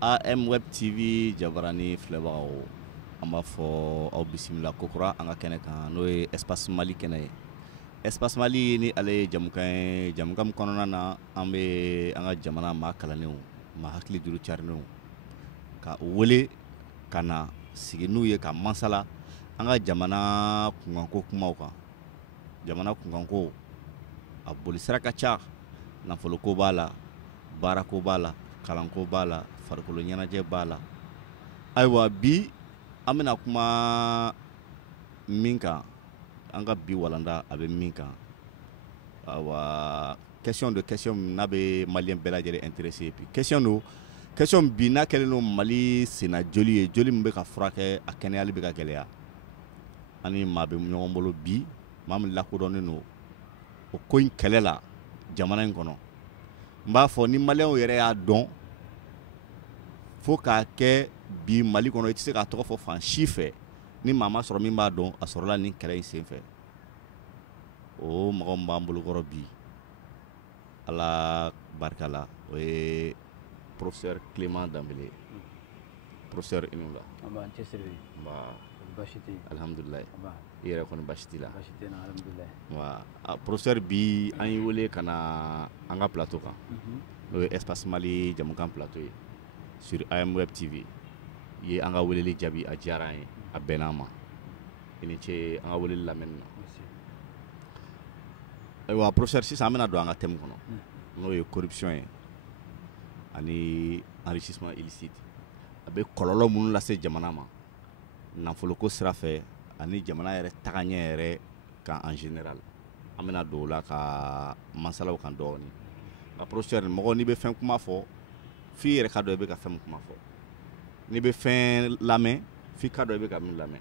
AM Web TV Jabarani filɛbagaw an b'a fɔ aw bisimila kokura an ka kɛnɛ kan n'o ye Espace Mali kɛnɛ ye. Espace Mali ni ale ye jamukan ye jamukan min kɔnɔna na an bɛ an ka jamana maa kalannenw maa hakili juru carinenw ka u wele ka na sigi n'u ye ka masala an ka jamana kunkanko kumaw kan. Jamana kunkanko a bolisira ka ca, nafoloko b'a la, baarako b'a la, kalanko b'a la, farikolo ɲɛnajɛ b'a la. Ayiwa bi an bɛna kuma min kan an ka bi walanda a bɛ min kan ayiwa question n'a bɛ maliyɛn bɛɛ lajɛlen intéressé bi question bi n'a kɛlen don Mali senna joli ye joli min bɛ ka furakɛ a kɛnɛyali bɛ ka gɛlɛya ani maa bɛ ɲɔgɔn bolo bi maa min lakodɔnnen don o ko in kɛlɛ la jamana in kɔnɔ. N b'a fɔ ni maliyɛnw yɛrɛ y'a dɔn fo k'a kɛ bi Mali kɔnɔ i tɛ se k'a tɔgɔ fɔ fan si fɛ ni maa ma sɔrɔ min b'a dɔn a sɔrɔla nin kɛlɛ in senfɛ. O mɔgɔ min b'an bolokɔrɔ bi Ala barika la o ye professeur Clément Dembélé. Professeur i ni wula. An b'an cɛsiri. Basi tɛ yen. Alhamdulilayi. I yɛrɛ kɔni basi t'i la. Basi tɛ n na alhamdulilayi. Professeur bi an y'i wele ka na an ka plateau kan n'o ye Espace Mali jamukan plateau ye sur AM Web TV. I ye an ka weleli jaabi a diyara an ye a bɛnn'an ma. I ni ce an ka weleli lamɛnni na. Ayiwa professeur sisan an bɛna don an ka thème kɔnɔ n'o ye corruption ye ani enrichissement illicite. A bɛ kɔlɔlɔ minnu lase jamana ma nafoloko sira fɛ ani jamana yɛrɛ tagaɲɛ yɛrɛ kan en général. An bɛna don o la ka masalaw kan dɔɔni. Nka professeur mɔgɔ n'i bɛ fɛn kuma fɔ f'i yɛrɛ ka dɔn i bɛ ka fɛn min kuma fɔ. N'i bɛ fɛn lamɛn f'i ka dɔn i bɛ ka min lamɛn.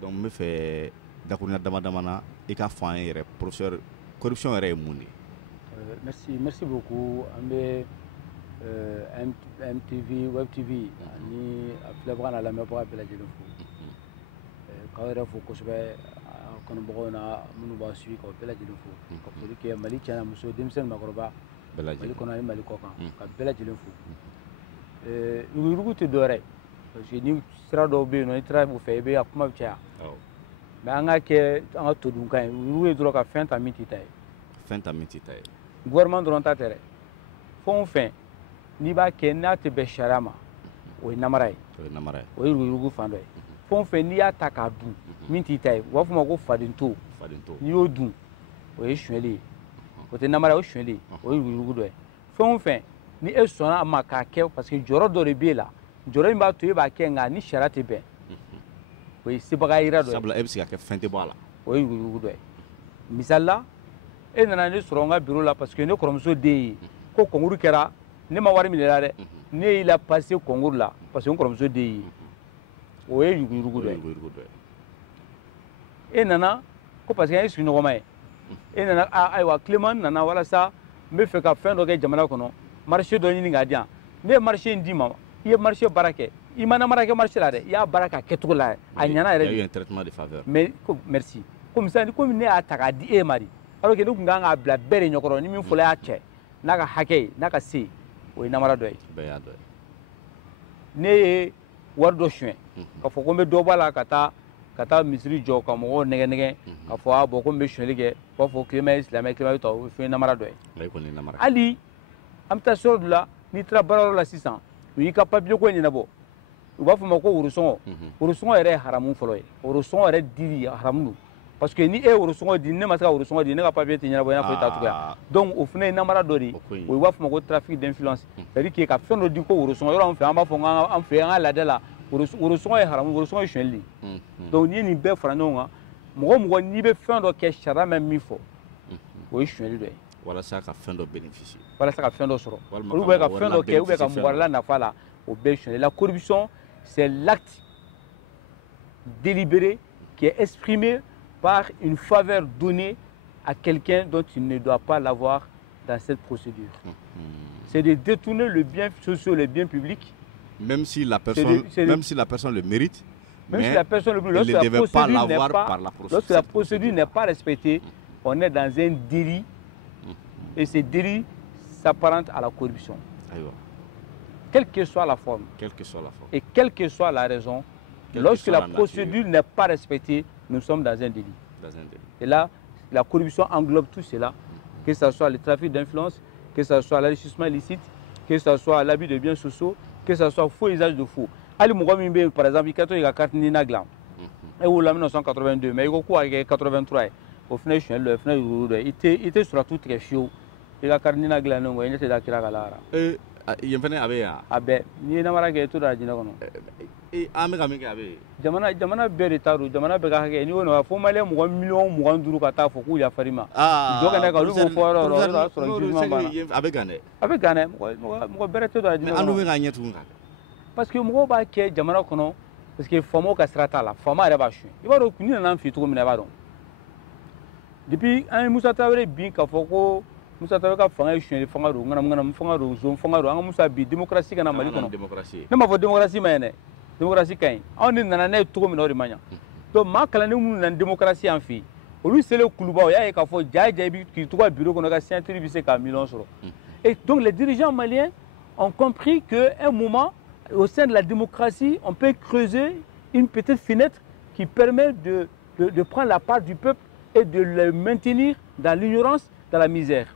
Donc n bɛ fɛ dakuruɲa dama na i ka fɔ an ye yɛrɛ professeur corruption yɛrɛ ye mun de ye? Merci beaucoup. An bɛ MTV Web TV ani a filɛbaga n'a lamɛnbaga bɛɛ lajɛlen fo. K'aw yɛrɛ fo kosɛbɛ kɔnɔbagaw na minnu b'a suivi k'aw bɛɛ lajɛlen fo. Ka foli kɛ Mali cɛ n'a muso denmisɛnnin maakɔrɔba Mali kɔnɔ ani Mali kɔ kan ka bɛɛ lajɛlen fo. Yuruguyurugu tɛ dɔwɛrɛ ye parce que ni sira dɔw bɛ yen nɔ i taara o fɛ i bɛ a kuma bɛ caya. Mais an ka kɛ an ka todunkan ye yuruguyurugu ye dɔrɔn ka fɛn ta min t'i ta ye. Fɛn ta min t'i ta ye. Gouvernement dɔrɔn ta tɛ dɛ. Fɛn o fɛn n'i b'a kɛ n'a tɛ bɛn sariya ma o ye namara ye. O ye namara ye. O ye yuruguyurugu fan dɔ ye. Fɛn o fɛn n'i y'a ta k'a dun min t'i ta ye u b'a fɔ o ma ko fadento. N'i y'o dun o ye sonyɛli ye. O tɛ namara ye o ye sonyɛli ye. O ye yuruguyurugu dɔ ye. Fɛn o fɛn ni e sɔnna a ma k'a kɛ parce que jɔyɔrɔ dɔ de b'e la jɔyɔrɔ min b'a to e b'a kɛ nka ni sariya tɛ bɛn o ye sebaga yira dɔ ye. Sabula e bɛ se ka kɛ fɛn tɛ bɔ a la. O ye yuruguyurugu dɔ ye. Misali la e nana ne sɔrɔ n ka bureau la parce que ne kɔrɔmuso den ye ko concours kɛra ne ma wari minɛ la dɛ ne y'i la passer concours la parce que n kɔrɔmuso den ye o ye yuruguyurugu dɔ ye. E nana ko parce que an ye sigiɲɔgɔnma ye e nana ayiwa Clément nana walasa n bɛ fɛ ka fɛn dɔ kɛ jamana kɔnɔ marché dɔ ɲini k'a di yan ne ye marché in d'i ma i ye marché baara kɛ i ma namara kɛ marché la dɛ i y'a baara k'a kɛcogo la a ɲana yɛrɛ de. Il y a eu un traitement de faveur. Mais merci comme ça komi ne y'a ta k'a di e ma de alors que ne tun kan k'a bila bɛɛ de ɲɛkɔrɔ ni min fɔla y'a cɛ n'a ka hakɛ ye n'a ka se o ye namara dɔ ye. Bɛɛ y'a dɔ ye. Ne ye wari dɔ suɲɛ k'a fɔ ko n bɛ dɔ bɔ a la ka taa misiri jɔ ka mɔgɔw nɛgɛ nɛgɛ k'a fɔ bon ko n bɛ suɲɛli kɛ u b'a fɔ Clément ye silamɛ Clément bɛ ta o ye fɛn namara dɔ ye. Hali an bɛ taa sɔrɔ dɔ la n'i taara baarayɔrɔ la sisan u y'i ka papier ko ɲɛnabɔ u b'a fɔ o ma ko worosɔngɔ worosɔngɔ yɛrɛ ye haramu fɔlɔ ye worosɔngɔ yɛrɛ dili haramu don parce que ni e ye worosɔngɔ di ne ma se ka worosɔngɔ di ne ka papier tɛ ɲɛnabɔ i n'a fɔ i ta cogoya donc o fana ye namara dɔ de ye o b'a fɔ o ma ko trafic d'influence c'est à dire que ka fɛn dɔ di ko worosɔngɔ yɔrɔ an fɛ an b'a fɔ an fɛ an ka laada la worosɔngɔ ye haramu worosɔngɔ ye sonyɛli de donc n'i ye nin bɛɛ fara ɲɔgɔn kan mɔgɔ o mɔgɔ n'i bɛ fɛn dɔ kɛ sariya mɛ min fɔ o ye sonyɛli dɔ ye. Walasa ka fɛn dɔ bénéficier. Walasa ka fɛn dɔ sɔrɔ olu bɛ ka fɛn dɔ kɛ ou bien ka mɔgɔ wɛrɛ la nafa la o bɛɛ ye sonyɛli. La corruption c'est l'acte délibéré qui est exprimé par une faveur donnée à quelqu'un dont il ne doit pas l'avoir dans cette procédure. C'est de détourner le bien social, le bien public. Même si la personne, le mérite, même si la personne le mérite, elle ne devait pas l'avoir par la procédure. Lorsque la procédure n'est pas respectée, on est dans un délit et ce délit s'apparente à la corruption. quelle que soit la forme. Quelle que soit la forme. Et quelle que soit la raison, lorsque la procédure n'est pas respectée, nous sommes dans un délit. Et là, la corruption englobe tout cela, que ce soit le trafic d'influence, que ce soit l'enrichissement illicite, que ce soit l'abus de biens sociaux, que ce soit faux usage de faux. Ali Mougamimbe, par exemple, il y a carte Ninaglam. Et où la 1982, mais il y a 83. Au final, il était sur tout très chaud. Il a carte Ninaglam, il était à Kiragalara. Il y a un peu Abe, il y a un peu de Dinagono. Jamana Beritaru, Jamana Begage, and you know, a former 1 million, 1 Durukata for Kuya Farima. Ah, Jogan, for Abegane. Abegane, more better to the parce que moi, je Jamana Kono, parce que Fomo Castrata, la Fama Rabashi. Il va reconnaître un amphithéâtre Minavaro. Depuis un Moussatavre, bien qu'à Foko, Moussatavaka Fangation, les Fangaro, Fangaro, Zone Fangaro, Moussabi, démocratie, et Amaliko. Démocratie. Non, ma démocratie, mais démocratie, on est dans un net tout le monde. Donc, ma calendrier, une démocratie en fille. Au lieu de le Koulouba, il y a qu'à faire Djaï qui trouve un bureau qu'on a scientifique à Milan. Et donc, les dirigeants maliens ont compris qu'à un moment, au sein de la démocratie, on peut creuser une petite fenêtre qui permet de prendre la part du peuple et de le maintenir dans l'ignorance, dans la misère.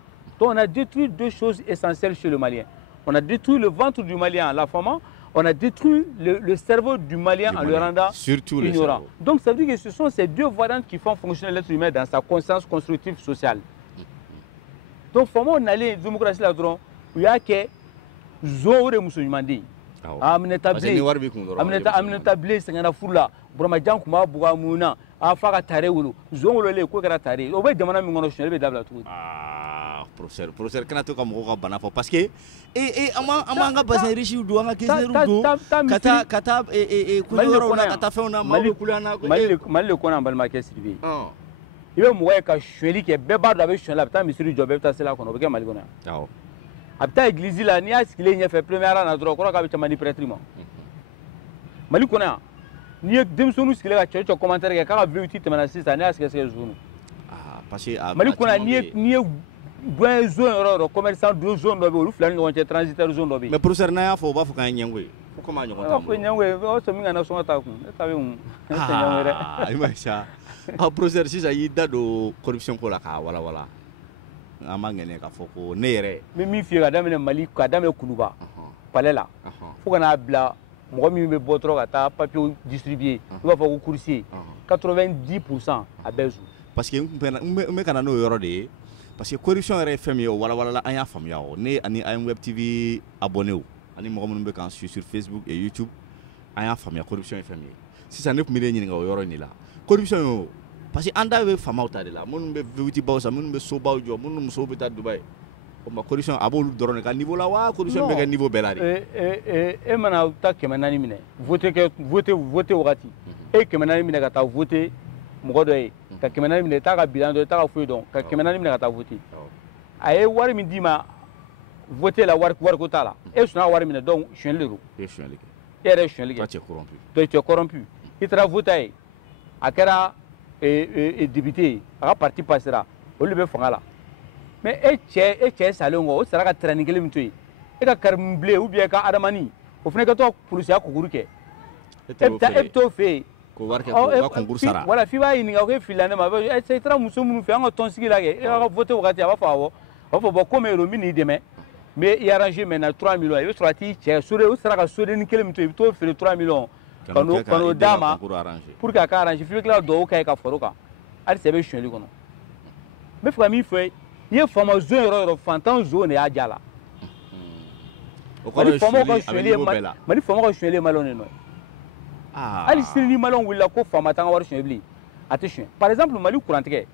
Donc on a détruit 2 choses essentielles chez le Malien. On a détruit le ventre du Malien en l'affamant, on a détruit le cerveau du Malien en le rendant ignorant. Donc ça veut dire que ce sont ces 2 variantes qui font fonctionner l'être humain dans sa conscience constructive sociale. Donc on allait à la démocratie là-dedans, il y a que Zoure Moussoumandi. Aminata Blé, Sangana Fula, Bramajan Kuma, Bouamouna, Afara Tarewulu, Zongole, Kokara Tare, au bout de Madame Monochel, ah, professeur, Kanato comme Banafo, parce que, Amanga Basé Richi ou Douanga Kizeru, Kata et Kulana, Katafona, Malikulana, Malekona, Balmake Sylvie. Il veut mourir qu'à Cheli qui est bébard avec Chala, Monsieur Jobet, c'est là qu'on a Malgona. Après l'église, il y a ce qu'il a fait première année à droit, avec Mani Prétriment. Malikona, ni deux sous qui a cherché au commentaire qui a vu le titre de cette année à ce que c'est le jour. Malikona, ni bon zone, commerçant de zone de l'ouf, l'année où on était transitaire zone de l'ouf. Mais pour certains, il faut pas faire un yangwe. Comment on peut yangwe, c'est mis en action à ta con. Ah, il m'a dit ça. Ah, professeur, si ça y est, de corruption pour la cas, voilà. Amangene ka foko nere mi mi fi gadam ne mali ka dame kuluba palela foko na bla mo mi be botro ka ta papier distribuer il va foko coursier 90% a bezu parce que me kana no yoro de parce que corruption est femme wala anya fam yawo ne ani am web tv abonné wu ani mo mo be kan sur Facebook et YouTube anya fam ya corruption est femme si ça ne peut me ni nga yoro ni la corruption parce que anda be fama utade la mun be wuti bawsa mun be so bawjo mun so be ta Dubai o ma corruption abolu dorone ka niveau la wa corruption be ka niveau belari e mana ta kemenani mine voter wakati e kemenani mine ka ta voter mogo do e ka kemenani mine ta ka bilan do ta ka fuy don ka kemenani mine ka ta voter aye wari min dima voter la war ko tala e suna wari mine donc chenlero e chenlero tu es corrompu il tra voter akera et député à parti passera au lieu de faire mais et salon au sera ka training le mutui et ka karmblé ou bien ka adamani au final que toi police a kuguruke et to fait ko warke ko kongur sara voilà fiba ini ga ko filane ma c'est très muso munu fait en ton sigi la et ka voter wakati aba fawo o fo bo comme ro mini demain mais il arrangé maintenant 3 millions et soit ti sur au sera ka sode ni kele mutui to fait 3 millions quand dama pour que aka arrange fi kla do ka ka foroka ali sebe chweli kono me fa mi foi ye fama zone ro fantan zone ya jala mali fama ko chweli malone no ali sini malon willa ko fama tan war chweli attention par exemple mali courantike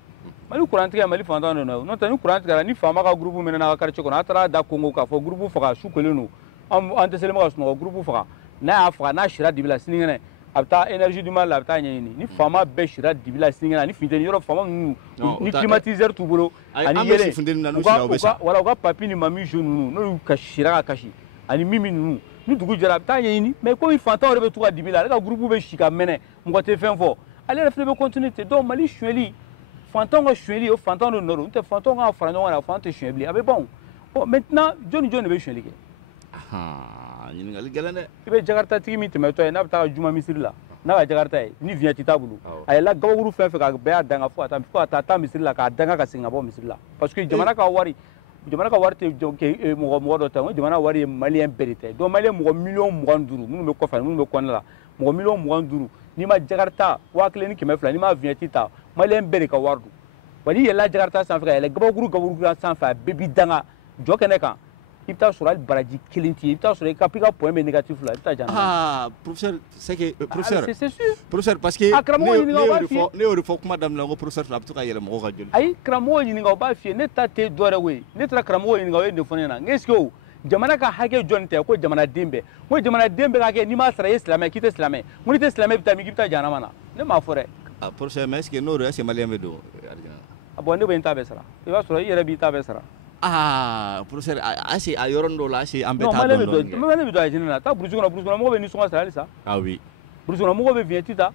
mali fantan no non tan courantike ni fama ka groupe mena na quartier kono atara da Congo ka fo groupe faka su kolenu an tesele ma so groupe faka na afra na shira dibila siningene abta énergie du mal abta ni fama be shira dibila siningene ni finteni yoro fama ni climatiseur tout bolo ani yele wala ga papi ni mami jeune no ka shira ka kashi ani mimi ni dugu jara abta ni mais ko fanta o be to dibila ka groupe be shika mene mo te fen fo ale refle be continuer donc mali chweli fanta ngo chweli o fanta no noro te fanta ngo afra no na fanta chweli abe bon maintenant Johnny be chweli ke ɲininkali gɛlɛn dɛ. I bɛ jakarta tigi min tɛmɛtɔ ye n'a bɛ taa juma misiri la n'a ka jakarta ye ni vignette t'a bolo a yɛlɛla gabakuru fɛn fɛn ka bɛɛ y'a danga fo ka taa misiri la k'a danga ka segin ka bɔ misiri la parce que jamana ka wari tɛ mɔgɔ dɔ ta n ko jamana wari ye maliyɛn bɛɛ de ta ye donc maliyɛn mɔgɔ miliyɔn 25 minnu bɛ kɔfɛ minnu bɛ kɔnɛ la mɔgɔ miliyɔn 25 n'i ma jakarta 1000 ni 200 n'i ma vignette ta maliyɛn bɛɛ de ka wari don wa n'i yɛlɛla jakarta sanfɛ ka yɛlɛ gabakuru sanfɛ a bɛɛ b'i danga jɔ kɛnɛ kan i bɛ taa sɔrɔ hali baraji kelen t'i ye i bɛ taa sɔrɔ i ka point bɛ négatif la i bɛ taa jana. Ah professeur c'est que professeur c'est sûr professeur parce que ne y'o de fɔ kuma daminɛ ko professeur a bɛ to ka yɛlɛ mɔgɔw ka joli. ayi karamɔgɔ ɲininka o b'a f'i ye ne ta tɛ dɔ wɛrɛ ye ne taara karamɔgɔ ɲininka o ye nin fɔ ne ɲɛna n ko est ce que o jamana ka hakɛ jɔnni tɛ ko jamanaden bɛɛ n ko jamanaden bɛɛ ka hakɛ n'i m'a sara i ye silamɛ k'i tɛ silamɛ n ko n'i tɛ silamɛ i bɛ taa min k'i bɛ taa jahanama na ne m'a fɔ dɛ. ah professeur mais est ce que n'o don est ce que maliyɛn bɛ don. bon ne bɛ n ta bɛɛ sara i b'a sɔrɔ i yɛrɛ b'i ta bɛɛ sara. ah professeur ase a yɔrɔnin dɔ la ase an bɛ taa dɔn dɔn. non maliyɛn bɛ don a jɛnɛ na taa burusi kɔnɔ mɔgɔw bɛ nisɔngɔ sara halisa. ah oui. burusi kɔnɔ mɔgɔw bɛ vignette ta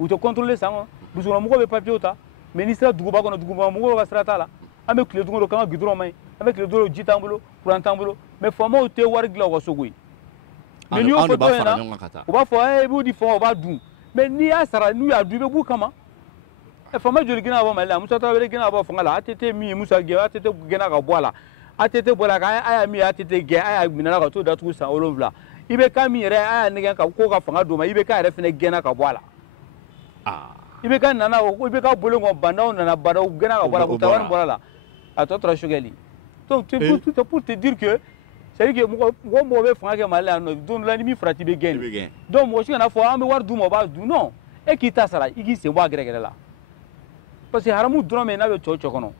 u tɛ contrôler san kɔnɔ burusi kɔnɔ mɔgɔw bɛ papier ta mais n'i sera duguba kɔnɔ duguba mɔgɔw ka sira t'a la an bɛ tile don o don k'an ka goudron man ɲi an bɛ tile don o don ji t'an bolo courant t'an bolo mais faamaw tɛ wari dilan u ka so koyi. mais n'i y'o fɔ dɔw ɲɛna u b'a fɔ i b'u di faamaw u b'a dun mais n'i y'a sara n'u y'a dun i bɛ b'u kama. faama joli gɛnna ka bɔ Mali la Musa Tarawele gɛnna ka bɔ fanga la ATT min ye Musa gɛn ATT gɛnna ka bɔ a la ATT bɔra kan a y'a min ATT gɛn a y'a minɛ ka t'o datugu san 7 IBK min yɛrɛ a y'a nɛgɛn ka ko ka fanga d'o ma IBK yɛrɛ fɛnɛ gɛnna ka bɔ a la. IBK nana IBK bolo kɔn bandaw nana bandaw gɛnna ka bɔ a la u taa wari bɔra a la a tɔ tora Choguel. donc c'est pour te dire que c'est que mɔgɔ bɛ fanga kɛ Mali la yan nɔ don dɔ la ni min farati bɛ gɛn donc mɔgɔ si kana fɔ an bɛ wari d'u ma u b'a dun non e k'i ta sara i k'i sen bɔ a gɛrɛgɛrɛ la. parce que haramu dɔrɔn min n'a bɛ cɔ kɔnɔ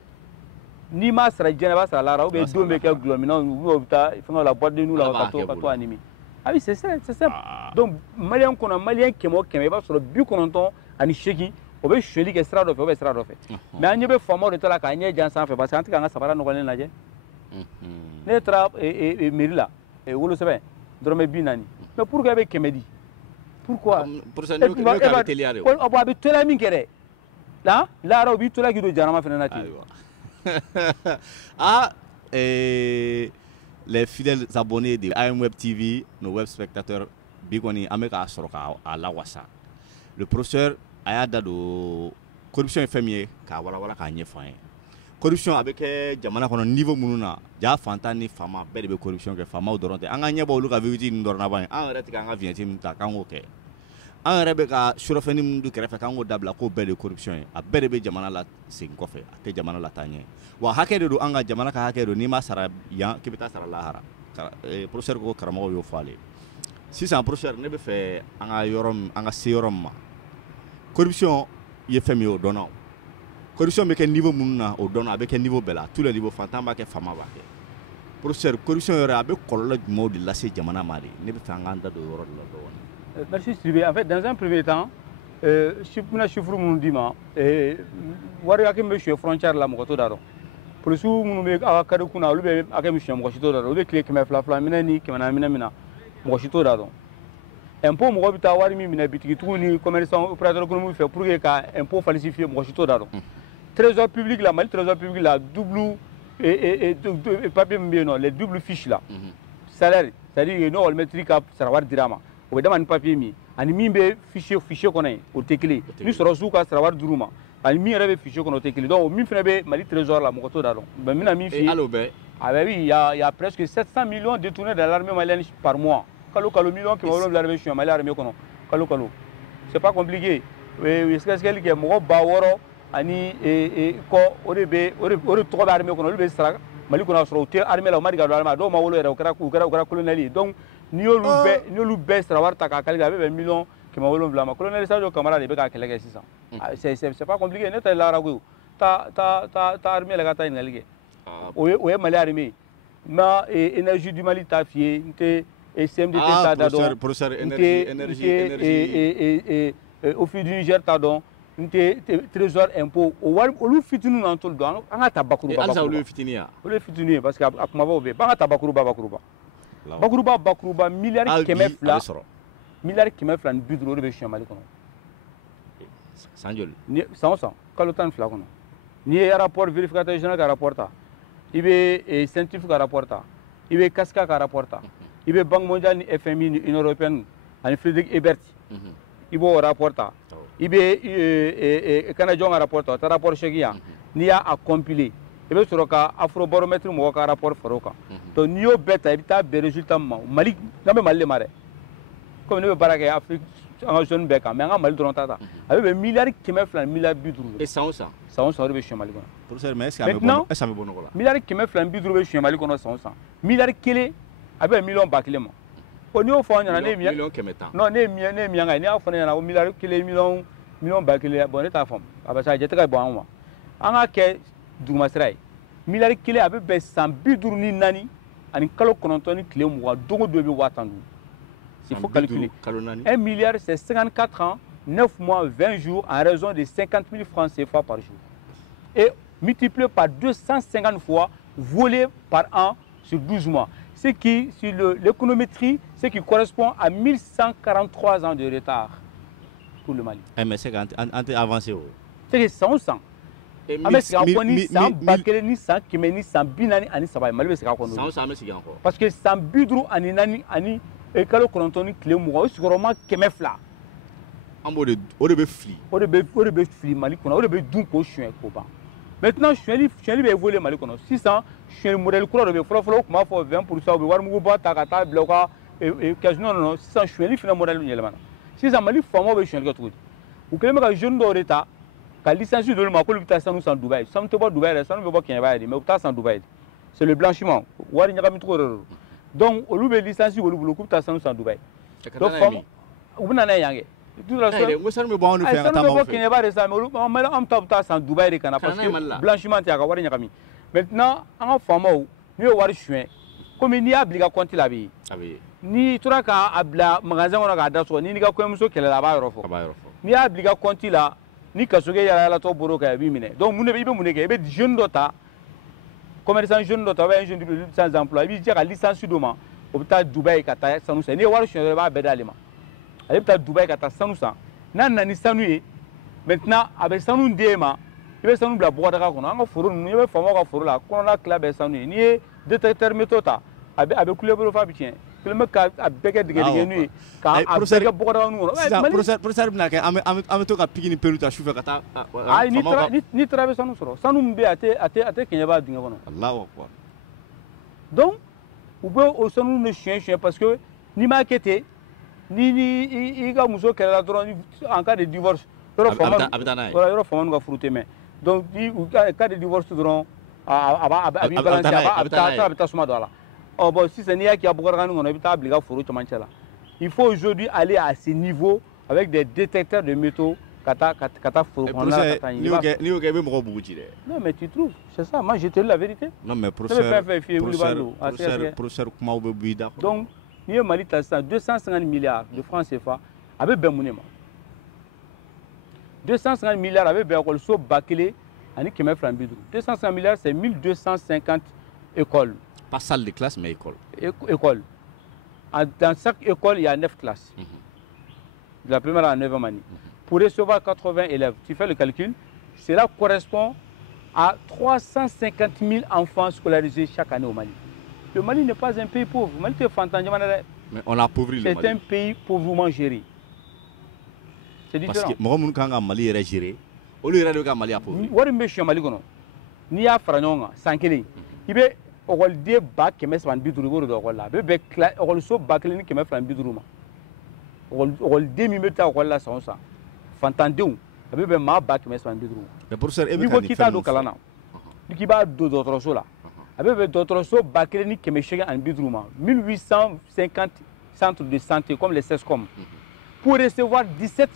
n'i m'a sara diɲɛ i b'a sara lahara ou bien don bɛ kɛ gulɔminɛw u bɛ taa fɛngɛw la boîte de nuit la ka to animi ah oui c'est simple donc maliyɛn kɔnɔ maliyɛn 100 o 100 i b'a sɔrɔ 98 o bɛ suyɛli kɛ sira dɔ fɛ o bɛ sira dɔ fɛ mais an ɲɛ bɛ faamaw de ta la k'a ɲɛ jan sanfɛ parce que an tɛ k'an ka sabara nɔgɔlen lajɛ ne taara mairie la wolosɛbɛn dɔrɔmɛ 40 mais pourquoi e bɛ 100 di pourquoi a bɛ teliya de a bɛ teliya min kɛ dɛ là lahara u b'i tola k'i don jahanama fɛnɛ na ten. ah les fidèles abonnés de AM Web TV nos web spectateurs bi kɔni an bɛ k'a sɔrɔ k'a lawasa le professeur a y'a da don corruption ye fɛn min ye k'a walawala k'a ɲɛfɔ an ye corruption a bɛ kɛ jamana kɔnɔ niveau minnu na ja fantan ni faama bɛɛ de bɛ corruption kɛ faamaw dɔrɔn tɛ an ka ɲɛbɔ olu ka vignette ninnu dɔrɔn na ban an yɛrɛ tɛ k'an ka vignette min ta k'an k'o kɛ an yɛrɛ bɛ ka surɔfɛnni min dun kɛrɛfɛ k'an k'o dabila k'o bɛɛ de corruption ye a bɛɛ de bɛ jamana la segin kɔfɛ a tɛ jamana la taa ɲɛ wa hakɛ de don an ka jamana ka hakɛ don n'i ma sara yan k'i bɛ taa sara lahara professeur ko karamɔgɔw y'o fɔ ale sisan professeur ne bɛ fɛ an ka se yɔrɔ min ma corruption ye fɛn min ye o dɔnna o corruption bɛ kɛ niveau minnu na o dɔnna a bɛ kɛ niveau bɛɛ la tous les niveaux fantan b'a kɛ faama b'a kɛ professeur corruption yɛrɛ a bɛ kɔlɔlɔ jumɛnw de lase jamana ma de ne bɛ fɛ an k'an da don o yɔrɔ de la dɔɔnin. Merci Sylvie. En fait, dans un premier temps, chiffre mun di ma wari hakɛ min bɛ suɲɛ frontière la mɔgɔ t'o da dɔn polisiw minnu bɛ a ka kari kunna olu bɛ hakɛ min suɲɛ mɔgɔ si t'o da dɔn olu bɛ tile 200 minɛ ni 400 minɛ min na mɔgɔ si t'o da dɔn impôt mɔgɔ bɛ taa wari min minɛ bitigitigiw ni commerçant opérateur économique fɛ pour que ka impôt falsifier mɔgɔ si t'o da dɔn trésor public la Mali trésor public la double papier min bɛ yen nɔ les double fiches la salaire c'est-à-dire n'o ɔlimɛtiri ka sara wari dira ma o bɛ dama ni papier min ani min bɛ fichier kɔnɔ yen o tɛ kelen ni sɔrɔsiw ka sara wari d'u ma ani min yɛrɛ bɛ fichier kɔnɔ o tɛ kelen donc min fana bɛ Mali trésor la mɔgɔ t'o da dɔn mais n bɛna min f'i ye ah ben oui il y a presque 700 millions détournés dans l'armée malienne par mois kalo millions qui vont l'armée suɲɛ Mali armée kɔnɔ kalo c'est pas compliqué sɛgɛsɛgɛli kɛ mɔgɔ 6000 ani kɔ o de tɔgɔ bɛ armée kɔnɔ olu bɛ sara Mali kɔnɔ sɔrɔ u tɛ armée la u ma deli ka don armée la dɔw ma wolo yɛrɛ u kɛra colonel ye donc n'i y'olu bɛɛ sara wari ta k'a calculer a bɛ bɛn million 700 ma colonel Sadio Camara de bɛ k'a kɛlɛ kɛ sisan c'est pas compliqué ne ta lahara koyi taa armée la ka taa ɲininkali kɛ o ye Mali armée ma énergie du Mali t'a f'i ye n tɛ CMDT t'a da dɔn n tɛ office du Niger t'a dɔn n tɛ trésor impôt o wari olu fitininw n'an t'olu dɔn an ka ta bakuruba halisa olu ye fitinin ye olu ye fitinin ye parce que a kumabaw bɛ yen an ka ta bakuruba miliyari 200 miliyari 250 o de bɛ suɲɛ Mali kɔnɔ san joli san o san kalo 12 kɔnɔ n'i ye rapport vérificateur général ka rapport ta i bɛ CENTIF ka rapport ta i bɛ CASCA ka rapport ta il be Banque mondiale ni FMI ni Union européenne ani Frédéric Ebert il bo rapport ta il be Canadien rapport ta rapport chegia ni ya a compiler il be soroka Afrobaromètre mo ka rapport faroka to ni yo beta ibita be résultat Mali ngambe Mali mare comme ne be baraka Afrique en zone beka mais nga Mali dron tata avec milliards kemé flan milliards bidru et ça be chez Mali professeur mais est-ce que bon là milliards kemé flan bidru be chez Mali kono ça milliards kele avec million bakile mo o ni o fo nyana ne million kemeta non ne mi nga ni afo nyana o milliards kele million bakile bon eta fam aba sa jete ka bon anwa anga ke duguma sray milliards kele avec be 100 bidru ni nani ani kalo konontoni kile mo dogo do be watandu. Il faut calculer. 1 milliard, c'est 54 ans, 9 mois, 20 jours, en raison de 50 000 francs CFA par jour. Et multiplié par 250 fois, volé par an sur 12 mois. Ce qui, sur l'économétrie, ce qui correspond à 1143 ans de retard pour le Mali. Mais c'est avancé. C'est 100 ans. Parce que 100 bidrou ani et kalo konontoni kile muga usigoroma kemefla ambo de fli o de be fli Mali kono o de be dun ko chuen ko ba maintenant chuen be évoluer Mali kono 600 chuen modèle kuro de be folo kuma fo 20% be war mugo ba ta kata bloka et quasiment non 600 chuen li fina modèle nyelema 600 Mali famo be chuen ko tout ou kele maka jeune do reta ka licence de ma ko lubita sanu sans Dubaï sam to ba Dubaï sanu be ba Kenya ba mais uta sans Dubaï c'est le blanchiment wari nyaka mi trop. Donc, on loue les licences, on loue le coup de sans Dubaï. Donc, on a un yang. Tout la soirée, on me bon, on fait un temps. On va rester, mais on tape sans Dubaï, parce que blanchiment, il y a un ami. Maintenant, en femme, nous avons chien. Comme il y a obligé à compter la vie. Ni tu as qu'à magasin, on a gardé ça, ni qu'à quoi monsieur qui est là-bas, ni à obligé à compter là, ni qu'à ce qu'il y a la tour pour le 8 minutes. Donc, vous n'avez pas de jeune d'ota. Commerçant jeune un jeune sans emploi, il dit à licence demain, au tas Dubaï kata sanusa, ni war chien ba bedalema. Ali ta Dubaï kata sanusa. Nan nani sanui maintenant avec sanu ndema, il va sanu bla boda ka kono, anga furu ni be famo ka furu la, kono la club sanui, ni détecteur méthode avec couleur fa bitien. Le mec a bégué de nuit, car a bégué boda nous. Professeur Bnake, am to ka pigini peluta chauffeur kata. Ni traverse sanu soro. Sanu mbe ate kenyaba dinga kono. Allahu akbar. Donc, vous pouvez aussi nous chien parce que ni maqueté, ni ga muso kela en cas de divorce. Donc, en cas de divorce, il faut aujourd'hui aller à ce niveau avec des détecteurs de métaux. Non, mais tu trouves, c'est ça. Moi, je te dis la vérité. Non, mais professeur, donc, il Mali 250 milliards de francs CFA avec Bemounema. 250 milliards avec Beakolso Bakele, Annie Kemé Frambidou. 250 milliards, c'est 1250 écoles. Pas salle de classe, mais école. École. Dans chaque école, il y a 9 classes. De la première à la 9e année. Pour recevoir 80 élèves, tu fais le calcul, cela correspond à 350 000 enfants scolarisés chaque année au Mali. Le Mali n'est pas un pays pauvre. Le Mali mais on a appauvri le Mali. C'est un pays pauvrement géré. C'est différent. Parce que le Mali est géré. Au lieu de Mali appauvri. Ni a Franyonga, Sankeli. Il y a des bacs qui mettent en bidou de Rola. Il y a aussi bacs qui mettent en bidou. Il y a des mimeta Rola sans ça. Fantandou. Il y a ma bac qui mettent en bidou. Le professeur est venu à Kalana. Il y a d'autres choses là. Avec d'autres choses, Bakélini qui me chèque en bidrouma. 1850 centres de santé comme les CESCOM. Pour recevoir 17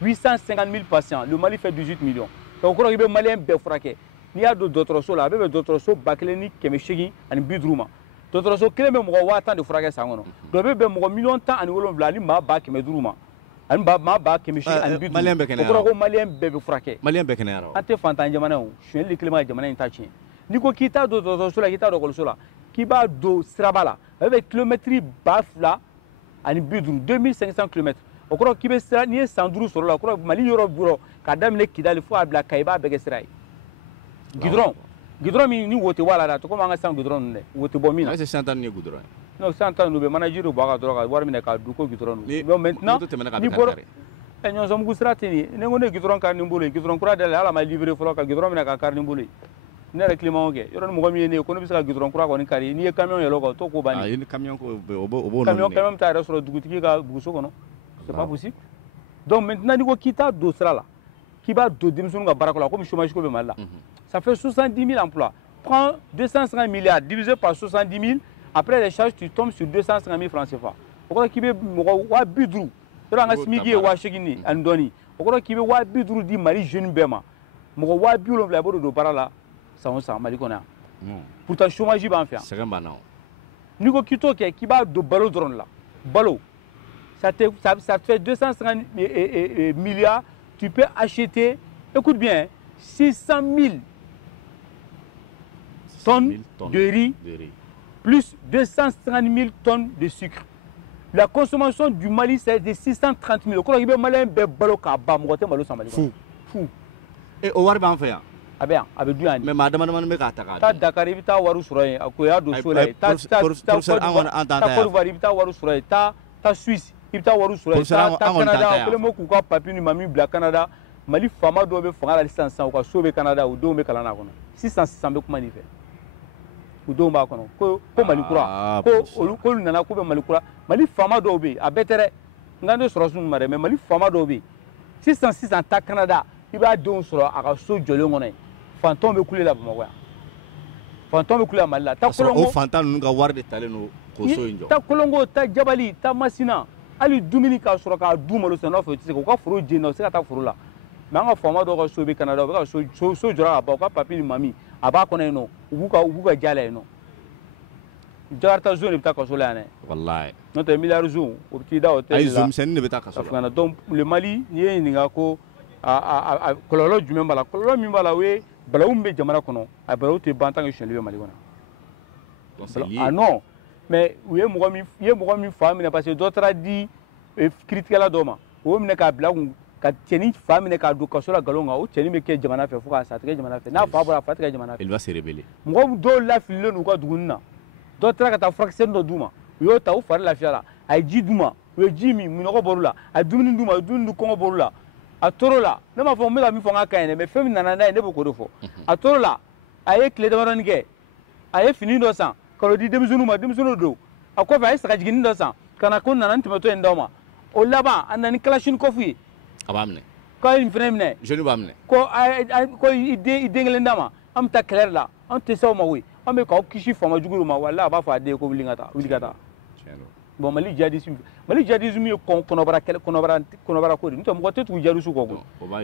850 000 patients, le Mali fait 18 millions. Donc, il y a des Maliens befraqués. Il y a d'autres choses là. Avec d'autres choses, Bakélini qui me chèque en bidrouma. D'autres choses, qui me temps de fraquer ça. Donc, il y a des millions de temps en Wolombla, ma bac qui me drouma. Ma bac qui me chèque en bidrouma. Maliens befraqués. Maliens bekenera. Ante fantan jamana, je suis le climat jamana intachien. Niko kita do sola kita do kolosola kiba do srabala avec kilométrie bafla ani bidru 2500 km okoro kibe sra ni sandru soro la okoro Mali yoro buro kadamle kidali fo abla kaiba bege srai gidron mi ni wote wala da to ko manga sang gidron ne wote bomina c'est chantan ni gidron non c'est en temps nous manager au baga droga war mine ka du ko gitron no maintenant ni boro e nyon som gusratini ne ngone gitron kan ni mbule gitron kura dale ala ma livrer folo ka gitron mine ka kar ni mbule ne re climat oge yoro mo gomi ne ko no bisa gitron kura ko ni kari ni camion yelo ko to ko bani ah ni camion ko obo camion quand même ta resro dugutigi ka buso kono c'est pas possible donc maintenant ni ko kita do sra la qui va do dimsun ka barakola comme chômage ko be mal là ça fait 70 000 emplois prends 250 milliards divisé par 70 000 après les charges tu tombes sur 250 000 francs CFA o ko kibe mo wa bidru to nga smigi wa shegini andoni o ko kibe wa bidru di mari jeune bema mo wa biolo la bodo do barala ça on ça mali kona pourtant chômage ba en faire c'est vraiment non ni ko kito ke ki ba do balo drone là balo ça te fait 250 milliards tu peux acheter écoute bien 600 000 tonnes de riz plus 250 000 tonnes de sucre. La consommation du Mali, c'est de 630 000. Quand il y a malin balo ka ba mo te malo Mali. Fou. Et au warba en fait. Avec du ani. Mais madame me ka ta ka. Ta Dakar ibita waru suray akoya do soleil. Ta Côte ibita waru suray. Ta Suisse ibita waru suray. Ta Canada le mo ku ka papi ni mami bla Canada. Mali fama do be fanga la licence o ka sobe Canada o do me kala na kono. 600 be kuma ni fait. O do ba kono ko Mali kura ko nana ko be Mali kura Mali fama do be a betere ngande soro sun mare mais Mali fama do be 600 ta Canada iba don soro aka so jole ngone fantom be kule la Bamako fantom be kule Mali la ta kolongo o fantan nu ga warde taleno ko so injo ta kolongo ta jabali ta masina ali dumini ka soro ka dumalo se no fe tise ko ka foro je no se ka ta foro la mais nga fama do ka so be Canada ka so jora ba ka papi ni mami aba kono no ubuka jala no Jakarta zone bita kasola ane wallahi no te milliard zone o bita da hotel ay zoom sen ne bita kasola afana donc le Mali ni ni nga ko a kololo jume bala kololo mi bala we bala umbe jamana kono a bala te bantang chenle Mali kono ah non mais ye mo mi famille parce que d'autres a dit critiquer la doma o mi ne ka bla ka teni famille ka do kasola galonga o teni me ke jamana fe fuka sa te jamana fe na fa bora fa te jamana fe il va se rebeller mo do la fille no ko dugunna d'autres ka ta fraction do duma yo ta o far la fiala ay ji duma yo ji mi no ko borula ay dumini duma dundu ko borula a torola ne ma fo me la mi fo nga kayene mais femi nana na ne bo ko do fo a torola ay clé de maron ke ay fini do san ko di demzunu do a ko fa ay saka jigini do san kana ko nana ntimato endoma o laba anani clashin ko fi abamne ko une frère je ne bamne ko ko ide ngelendama am ta clair la am te saw ma wi am ko kishi fama juguru ma wala ba fa de ko wilingata bon Mali jihadisme ko kono bara ko ni to mo tetu jarusu ko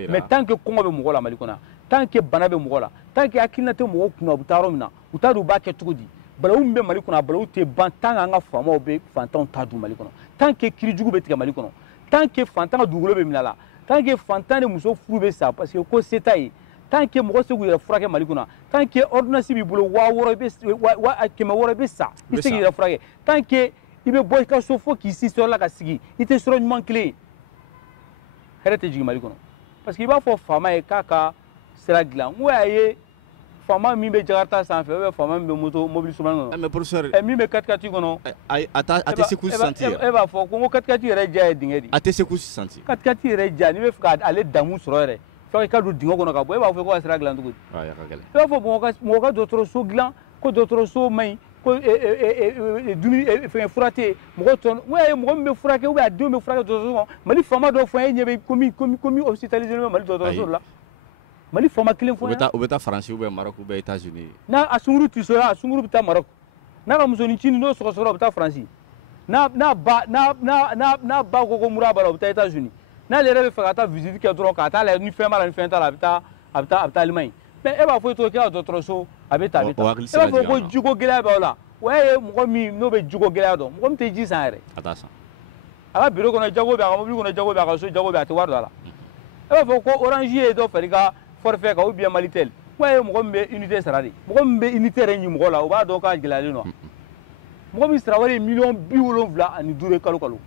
mais tant que kongo be mo la Mali kona tant que bana be mo la tant que akina te mo kuno butaro mina utadu ba ke tugudi bala umbe Mali kona bala ute ban tant nga fama obe fantan tadu Mali kona tant que kirijugu be tiga Mali kona tant que fantan dugulo be mina la tant que fantan muso furu be sa parce que ko setai tant que mo se guyira furake Mali kona tant que ordonnance bi bulo wa woro be wa akema woro be sa ise guyira furake tant que ibe boy ka sofo ki si sur la ka sigi ite soro nyman clé herete jigi Mali kono parce que iba fo fama e kaka sera glan waye fama mi be Jakarta sans faire fama mi be moto mobile suman mais professeur e mi be 4x4 kono ay ate sekou sentir e ba fo ko 4x4 re ja e dingedi ate sekou sentir 4x4 re ja ni be fika ale damu soro re fa ka do dingo kono ka bo e ba fo ko sera glan tugo ya ka gele e ba fo mo ka dotro so glan ko dotro so mai ko dumi fe furate mo ton waye mo be furake ou a do me furake do Mali fama do fo nyebe komi hospitalisé Mali do la Mali fama kilen fo ou beta France ou be Maroc ou be États-Unis na asunguru tu sora asunguru bita Maroc na ba musoni chini no so bita France na ba ko muraba la bita États-Unis na le rebe fa ta visite ke dro ka ta la ni fe mala ni fe ta la bita Allemagne mais e ba fo to ke d'autres so abeta e ba fo ko jugo gela ba la waye mo mi no be jugo gela do mo te ji sanre atasa ala biro ko na jago ba mo bi ko na jago ba so jago ba te war dala e ba fo ko orange do ferika forfait ka ou bien Malitel waye mo be unité saradi mo be unité re ni mo la o ba do ka gela le no mo mi sera wari million bi wolon vla ani dure kalo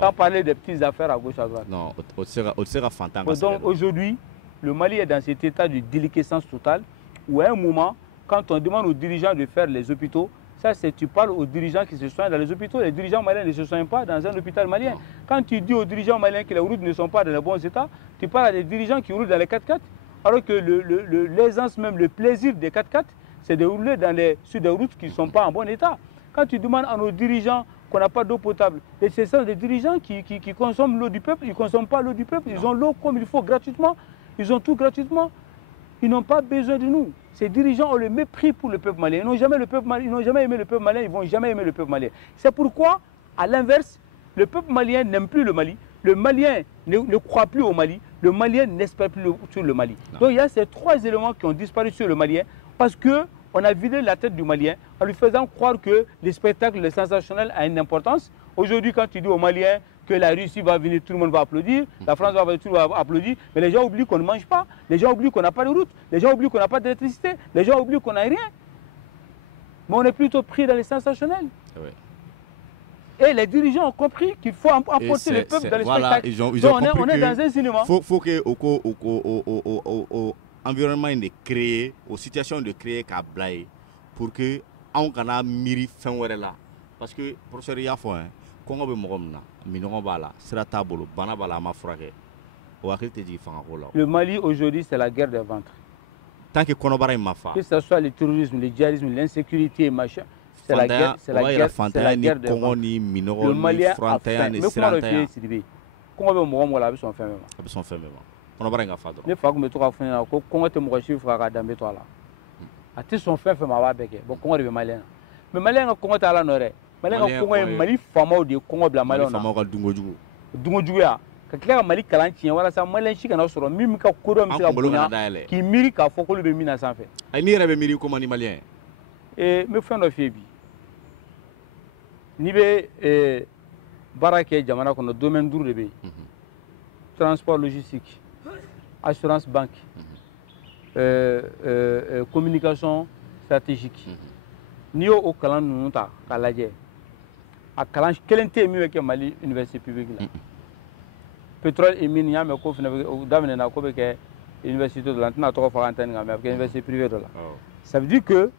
sans parler des petites affaires à gauche à droite non au sera fantan donc aujourd'hui le Mali est dans cet état de déliquescence totale où à un moment, quand on demande aux dirigeants de faire les hôpitaux, Ça, c'est tu parles aux dirigeants qui se soignent dans les hôpitaux. Les dirigeants maliens ne se soignent pas dans un hôpital malien. Quand tu dis aux dirigeants maliens que les routes ne sont pas dans les bons états, tu parles à des dirigeants qui roulent dans les 4x4, alors que l'aisance, même le plaisir des 4x4, c'est de rouler sur des routes qui ne sont pas en bon état. Quand tu demandes à nos dirigeants qu'on n'a pas d'eau potable, et c'est ça, des dirigeants qui consomment l'eau du peuple, ils ne consomment pas l'eau du peuple, ils ont l'eau comme il faut gratuitement, ils ont tout gratuitement, ils n'ont pas besoin de nous. Ces dirigeants ont le mépris pour le peuple malien. Ils n'ont jamais aimé le peuple malien, ils ne vont jamais aimer le peuple malien. C'est pourquoi, à l'inverse, le peuple malien n'aime plus le Mali. Le Malien ne croit plus au Mali. Le Malien n'espère plus sur le Mali. Non. Donc il y a ces 3 éléments qui ont disparu sur le Malien parce qu'on a vidé la tête du Malien en lui faisant croire que le spectacle, le sensationnel a une importance. Aujourd'hui, quand tu dis aux Maliens que la Russie va venir, tout le monde va applaudir, la France va venir, tout le monde va applaudir, mais les gens oublient qu'on ne mange pas, les gens oublient qu'on n'a pas de route, les gens oublient qu'on n'a pas d'électricité, les gens oublient qu'on n'a rien. Mais on est plutôt pris dans les sensationnels. Oui. Et les dirigeants ont compris qu'il faut emporter le peuple dans les spectacles. On est dans un cinéma. Il faut que l'environnement est créé, aux situations de créer qu'à blaye pour que on kana miri fin wɛrɛ la parce que professeur y'a fɔ hein kɔngɔ bɛ mɔgɔ min na minɔgɔ b'a la sira t'a bolo bana b'a la a ma furakɛ o hakili tɛ jigin fangako la. Le Mali aujourd'hui c'est la guerre des ventres. Tant que kɔnɔbara in ma fa. Que ce soit le terrorisme, le djihadisme, l'insécurité, machin. C'est la guerre, c'est la guerre des ventres. Le Malien a faim. Mais comment le faire Sidibé? Comment bɛ mɔgɔ mɔgɔ la a bɛ sɔn fɛn bɛɛ ma. A bɛ sɔn fɛn bɛɛ ma. Kɔnɔbara in ka fa dɔrɔn. Ne fa tun bɛ to k'a fɔ n ɲɛna ko kɔngɔ tɛ mɔgɔ si faga k'a danbe to a la. A tɛ sɔn fɛn fɛn ma a b'a bɛɛ kɛ. Bon kɔngɔ de bɛ Malien na. Mais Malien ka kɔngɔ tɛ Ala nɔ dɛ. Malien ka kɔngɔ ye Mali faamaw de ye kɔngɔ bila Malien na. Mali faamaw ka dunkojugu. Dunkojuguya ka tila ka Mali kalan tiɲɛ walasa Malien si kana sɔrɔ min ka kodɔn bɛ se ka bonya k'i miiri k'a fɔ k'olu bɛ min na sanfɛ. Ayi n'i yɛrɛ bɛ miiri komi ni Malien. N bɛ fɛn dɔ f'i ye bi. N'i bɛ baara kɛ jamana kɔnɔ domaine 5 de bɛ yen. Transport logistique, assurance banque, communication stratégique. N'i y'o kalan ninnu ta k'a lajɛ a kalan kelen tɛ yen min bɛ kɛ Mali université publique la. Pétrole et mine n y'a mɛn ko fana o daminɛna ko bɛ kɛ université dɔ la n tɛna tɔgɔ fɔ antenne kan mais a bɛ kɛ université privée dɔ la. Ça veut dire que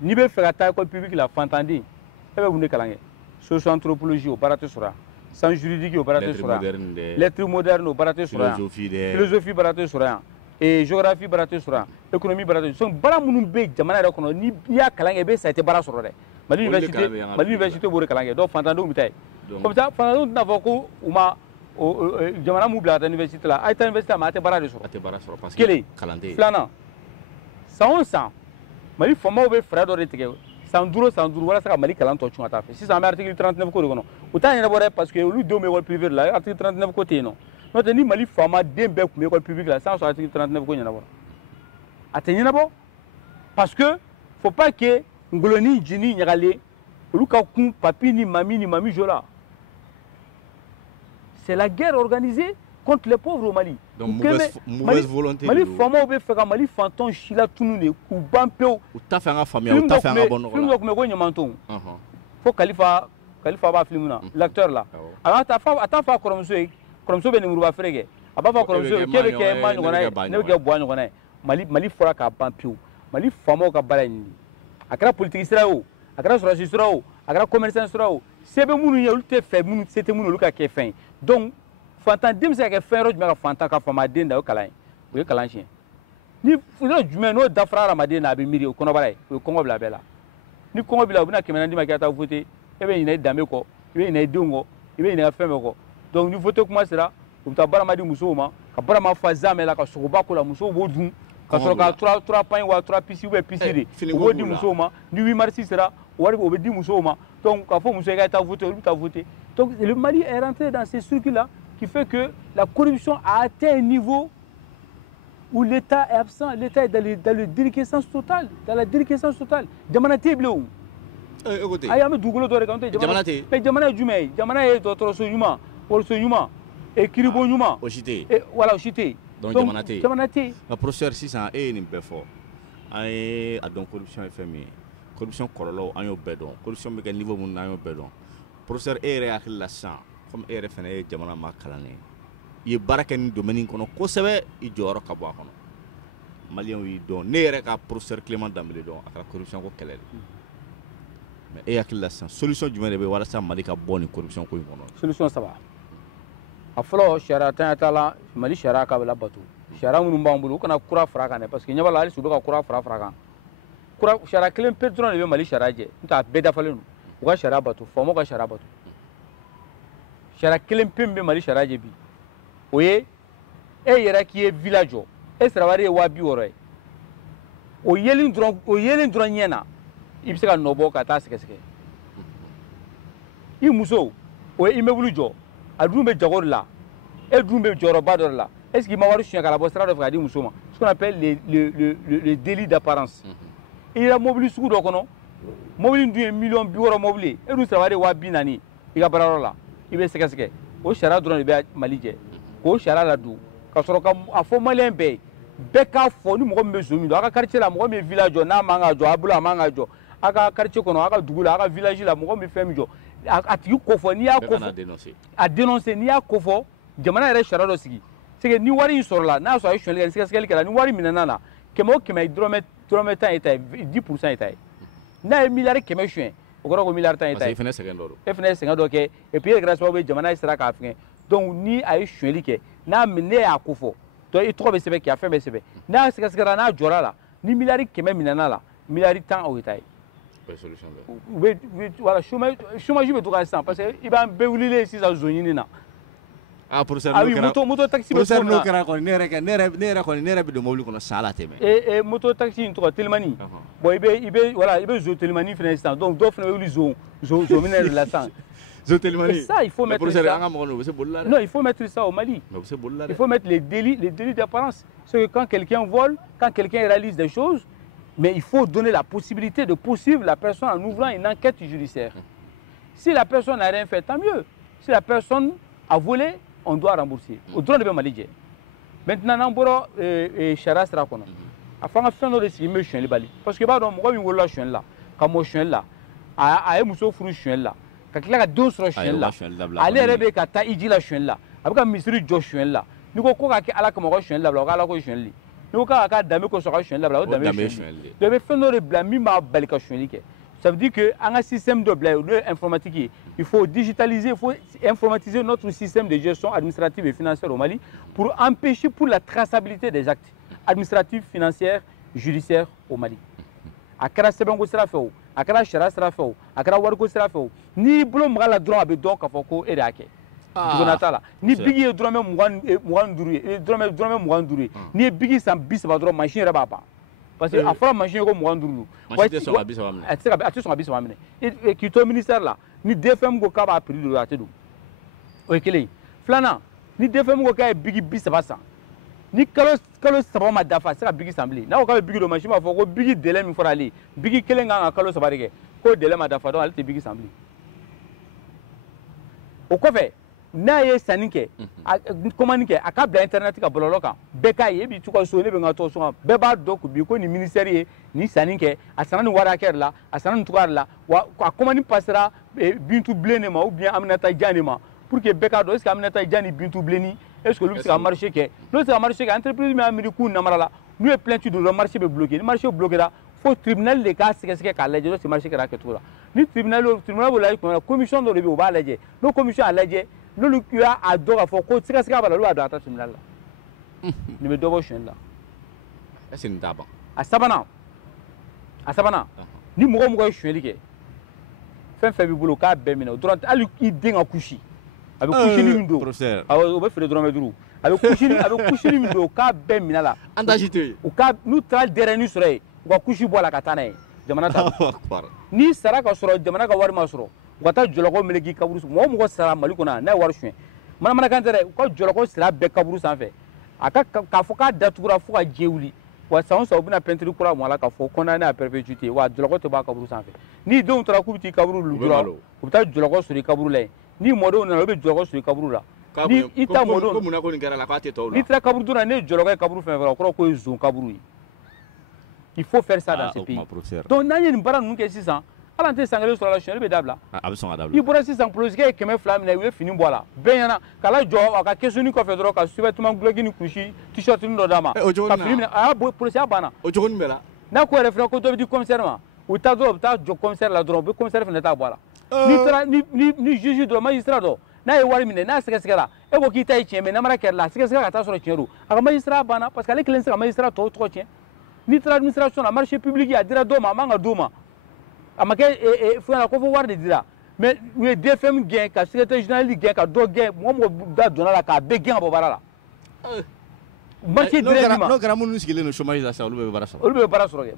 n'i bɛ fɛ ka taa école publique la fantanden e bɛ mun de kalan kɛ socio-anthropologie o baara tɛ sɔrɔ yan. Sans juridique au baraté sur lettres modernes au baraté sur philosophie baraté sur et géographie baraté sur économie baraté sur bara munun be jamana yɛrɛ kɔnɔ ni y'a kalan kɛ be ça été bara sɔrɔ dɛ Mali université b'o de kalan kɛ donc fantandenw bɛ taa yen comme ça fantandenw tɛna fɔ ko u ma jamana mun bila ka taa université la a ye taa université mais a tɛ bara de sɔrɔ kelen filanan san o san Mali faamaw bɛ fɛɛrɛ dɔ de tigɛ san 5 walasa ka Mali kalan tɔ cun ka taa fɛ sisan an bɛ article 39 ko de kɔnɔ u t'a ɲɛnabɔ dɛ parce que olu denw bɛ école privée de la article 39 ko tɛ yen nɔ n'o tɛ ni Mali faama den bɛɛ tun bɛ école publique la sans sɔrɔ article 39 ko ɲɛnabɔ a tɛ ɲɛnabɔ parce que faut pas que ngolo ni jini ɲagalen olu ka kun papi ni mami jo la c'est la guerre organisée contre les pauvres au Mali. Donc mauvaise volonté. Mali faamaw bɛ fɛ ka Mali fantanw si la tunu de k'u ban pewu. U t'a fɛ an ka faamuya u t'a fɛ an ka bɔ nɔgɔ la. film dɔ tun bɛ ko ɲamantonw. Fo Kalifa b'a film na l'acteur la. A t'a fɔ a kɔrɔmuso ye kɔrɔmuso bɛ lemuruba feere kɛ a b'a fɔ kɔrɔmuso ye k'e bɛ kɛ ma ɲɔgɔnna ye ne bɛ kɛ buwa ɲɔgɔnna ye Mali fɔra k'a ban pewu Mali faamaw ka baara ye nin de a kɛra politique sira ye o a kɛra sɔrɔsi sira o a kɛra commerçant sira o se bɛ minnu ye olu tɛ fɛ minnu se tɛ minnu olu ka kɛ fɛn ye donc fantan den bɛ se ka kɛ fɛn yɔrɔ jumɛn ka fantan ka faamaden da o kalan ye o ye kalan siɲɛ ni yɔrɔ jumɛn n'o dafara adamaden na a bɛ miiri o kɔnɔbara ye o ye kɔngɔ bila a bɛɛ la ni kɔngɔ bila u bɛna 100 d'i ma k'i ka taa voter e bɛ ɲinɛ i danbe kɔ i bɛ ɲinɛ i denw kɔ i bɛ ɲinɛ fɛn bɛɛ kɔ donc ni voter kuma sera u bɛ taa barama di musow ma ka barama fa zamɛ la ka sogoba ko la musow b'o dun ka sɔrɔ ka 3 pain wa 3 pisi ou bien pisi de o b'o di musow ma ni 8 mars sera wari o bɛ di musow ma donc k'a fɔ muso ye k'a taa voter olu bɛ taa voter donc le Mali est rentré dans ces circuits là qui fait que la corruption a atteint un niveau où l'État est absent, l'État est dans la déliquescence totale, Jamana tɛ bilen o. Ayi an bɛ dugukolo dɔ de kan jamana tɛ. Mais jamana ye jumɛn ye? Jamana ye dɔgɔtɔrɔso ɲuman, wɔriso ɲuman, kiribon ɲuman. O si tɛ yen. Voilà o si tɛ yen. Donc jamana tɛ yen. Jamana tɛ yen. Nka professeur sisan e ye nin bɛɛ fɔ an ye a dɔn corruption ye fɛn min ye corruption kɔlɔlɔw an y'o bɛɛ dɔn corruption bɛ kɛ niveau mun na an y'o bɛɛ dɔn professeur e yɛrɛ hakili la sisan comme e yɛrɛ fana ye jamana maa kalannen i ye baara kɛ nin domaine in kɔnɔ kosɛbɛ i jɔyɔrɔ ka bɔ a kɔnɔ maliyɛnw y'i dɔn ne yɛrɛ ka professeur Clément Dembélé dɔn a kɛra corruption ko kɛlɛ de e hakili la sisan solution jumɛn de bɛ walasa Mali ka bɔ nin corruption ko in kɔnɔ? Solution saba. A fɔlɔ sariya tanya t'a la, Mali sariya k'a bɛ labato. Sariya minnu b'an bolo u kana kura fara kan dɛ parce que ɲɛ b'a la hali sisan u bɛ ka kura fara kan. Sariya kelen pe dɔrɔn de bɛ Mali sariya jɛ n'o tɛ a bɛɛ dafalen don. U ka sariya bato, faamaw ka sariya bato. Sariya kelen pe min bɛ Mali sariya jɛ bi o ye e yɛrɛ k'i ye villa jɔ e sara wari ye 260 ye. O yelen dɔrɔn ɲɛ na i bɛ se ka nɔ bɔ ka taa sɛgɛsɛgɛ. I muso o ye immeuble jɔ a dun bɛ jago de la e dun bɛ jɔyɔrɔba dɔ de la est ce que i ma wari suɲɛ ka bɔ sira dɔ fɛ k'a di muso ma ce qu'on appelle le délit d'apparence. I yɛrɛ mobili sugu dɔ kɔnɔ mobili dun ye $60 mobili ye e dun sara wari ye 240 i ka baarayɔrɔ la i bɛ sɛgɛsɛgɛ o sariya dɔrɔn de bɛ Mali jɛ k'o sariya ladon ka sɔrɔ ka a fɔ maliyɛn bɛɛ ye bɛɛ k'a fɔ ni mɔgɔ min bɛ zone min don a ka quartier la mɔgɔ min ye villa jɔ n'a man ka jɔ a bolo a man ka jɔ a ka quartier kɔnɔ a ka dugu la a ka village la mɔgɔ min fɛn min jɔ a tigi kofɔ n'i y'a kofɔ a dénoncer n'i y'a kofɔ jamana yɛrɛ sariya dɔ sigi c'est que ni wari in sɔrɔla n'a sɔrɔ a ye suɲɛli kɛ ni sɛgɛsɛgɛli kɛra ni wari minɛna na kɛmɛ o kɛmɛ dɔrɔmɛ 10 ye ta ye 10% ye ta ye n'a ye miliyari 100 suɲɛ o kɔrɔ ko miliyari 10 ye ta ye. parce que e fana ye sɛgɛn dɔ kɛ et puis e kɛra sababu ye jamana ye sera k'a fɛngɛ donc ni a ye suɲɛli kɛ n'a ne y'a kofɔ donc i tɔgɔ bɛ sɛbɛn k'i a fɛn bɛɛ sɛbɛn n'a sɛgɛsɛgɛra n'a jɔra la ni miliyari 100 minɛna la miliyari 10 o ye ta ye. u bɛ voilà chômage bɛ to ka sisan parce que i b'an bɛɛ wulilen sisan zone ɲini na. professeur moto taxi bɛ cogo min na n'o kɛra kɔni ne yɛrɛ bɛ don mobili kɔnɔ san la tɛmɛ. moto taxi in tɔgɔ telimani bon i bɛ zo telimani fana sisan donc dɔw fana bɛ wuli zo minɛ de la sisan. zo telimani ça il faut mettre ça. an ka mɔgɔ ninnu u bɛ se bolila dɛ. non il faut mettre ça au Mali. u bɛ se bolila dɛ. il faut mettre les délits d'apparence c'est que quand quelqu'un vole quand quelqu'un réalise des choses mais il faut donner la possibilité de poursuivre la personne en ouvrant une enquête judiciaire. Si la personne n'a rien fait, tant mieux. Si la personne a volé, on doit rembourser. Au droit de Mali. Maintenant, on a Chara sera qu'on a. Afin de faire nos signes, je suis bali. Parce que bah donc moi, je suis là, je suis là. Comme je suis là, à muso furu je suis là. Quand il y a deux sur je suis là. Allez rêver qu'à ta iji la je suis là. Avec un misri je suis là. Nous quoi qu'à la comme je suis là, là je suis là. Nous quoi dame ko sera je suis là, là dame je suis là. Donc faire nos blâmes ma bali ka je suis là. Ça veut dire que un système de blé informatique, il faut digitaliser, il faut informatiser notre système de gestion administrative et financière au Mali pour empêcher pour la traçabilité des actes administratifs, financiers, judiciaires au Mali. A kɛra sɛbɛnko sira fɛ o, a kɛra sariya sira fɛ o, a kɛra wariko sira fɛ o, n'i bolo maga la dɔrɔn a bɛ dɔn k'a fɔ ko e de y'a kɛ. Duguna t'a la. Ni bigi ye dɔrɔmɛ 25 ye, dɔrɔmɛ 25 ye, n'i ye bigi san 30 dɔrɔn machine yɛrɛ b'a ban. Parce que a fɔra machine ko 25. Machine tɛ sɔn ka 30 minɛ. A tɛ sɔn ka 30 minɛ. K'i to ministère la, ni DFM ko k'a b'a prix don a tɛ don. O ye kelen ye. Filanan, ni DFM ko k'a ye bigi 30 san. Ni kalo 3 ma dafa a tɛ se ka bigi san bilen. N'a ko k'a bɛ bigi don machine b'a fɔ ko bigi délai min fɔra ale ye, bigi kelen kan ka kalo 3 de kɛ, k'o délai ma dafa donc ale tɛ bigi san bilen. O kɔfɛ, n'a ye sanni kɛ, commande kɛ, a ka bila internet ka bɔlɔlɔ kan, bɛɛ k'a ye, e b'i to ka so, ne bɛ n ka to so kan, bɛɛ b'a dɔn ko bi ko nin ministère ye nin sanni kɛ, a sanna nin wari hakɛ de la, a sanna nin cogoya de la, wa a commande passera Bintu Bilen de ma ou bien Aminata Diagne de ma pour que bɛɛ k'a dɔn est-ce que Aminata Diagne ni Bintu Bilen est-ce que olu bɛ se ka marché kɛ, n'o tɛ se ka marché kɛ entreprise min y'a miiri k'u namara la, n'u ye plainte don marché bɛ bloqué, ni marché bloqué la, fo tribunal de k'a sɛgɛsɛgɛ k'a lajɛ n'o tɛ marché kɛra a kɛcogo la, ni tribunal b'o lajɛ tuma commission dɔ de bɛ yen o b'a lajɛ, n'o commission y'a lajɛ n'olu y'a dɔn k'a fɔ ko sɛgɛsɛgɛ b'a la olu b'a dɔn a ta tribunal la nin bɛ dɔ bɔ suɲɛli la. est-ce que nin t'a ban. a sabanan ni mɔgɔ o mɔgɔ ye suɲɛli kɛ fɛn fɛn b'i bolo k'a bɛɛ minɛ o dɔrɔn tɛ hali i den ka kusi a bɛ kusini min don o bɛ feere dɔrɔmɛ 5 a bɛ kusini min don k'a bɛɛ minɛ la antage tɛ yen u ka n'u taara dɛrɛni sɔrɔ yen u ka kusi bɔ a la ka taa n'a ye jamana ta n'i sara ka sɔrɔ jamana ka wari ma sɔrɔ u ka taa jɔlɔkɔ meleke kaburu mɔgɔ o mɔgɔ sara Mali kɔnɔ n'a ye wari suɲɛ manamanakan tɛ dɛ u ka jɔlɔkɔ sira bɛɛ kaburu sanfɛ a ka k'a fɔ k'a datugura fo ka diɲɛ wuli wa san o san u bɛna peinture kura mɔn a la k'a fɔ condamné à perpétuité wa jɔlɔkɔ tɛ bɔ a kaburu sanfɛ n'i denw taara k'u bɛ t'i kaburu lujura u bɛ taa jɔlɔkɔ sɔrɔ i kaburu la yen n'i mɔdenw nana u bɛ jɔlɔkɔ sɔrɔ i kaburu la ni i ta mɔdenw ko munna ko nin kɛra la k'a tɛ tɔw la n'i taara kaburu donna ne ye jɔlɔkɔ ye kaburu fɛn fɛn o kɔrɔ k'o ye zon kaburu ye il faut faire ça dans ce pays donc n'an ye nin baara ninnu kɛ sisan ala tɛ san kelen sɔrɔ a la suɲɛli bɛ dabila a bɛ sɔn ka dabila i bɔra sisan polisikɛ ye 200 minɛ u ye fini bɔ a la bɛɛ ɲɛna k'a lajɔ a ka kɛsuni kɔfɛ dɔrɔn ka sous-vêtement gloki ni kusi t-shirt dɔ d'a ma ka fini minɛ a y'a bɔ polisiya banna o cogo nin bɛɛ la n'a ko yɛrɛ fana ko dɔ bɛ di commissaire ma u taa dɔrɔn u bɛ taa jɔ commissaire la dɔrɔn u bɛ commissaire fana ta bɔ a la n'i taara ni juge dɔrɔn magistrat dɔ n'a ye wari minɛ n'a sɛgɛsɛgɛra e ko k'i ta ye tiɲɛ mais namara kɛra la a sɛgɛsɛgɛ ka taa sɔrɔ tiɲɛ don a ka magistrat banna parce que ale kelen tɛ se ka magistrat tɔw tɔgɔ tiɲɛ n'i taara administration na marché public a dira dɔw ma a man ka d'o ma a ma kɛ fɛn na ko fɔ wari de dira mais u ye DFM gɛn ka secrétaire général gɛn ka dɔ gɛn mɔgɔ mɔgɔ da donna la k'a bɛɛ gɛn ka bɔ baara la marché dira ma n'o kɛra minnu sigilen don chômage la sisan olu bɛ baara sɔrɔ olu bɛ baara sɔrɔ kɛ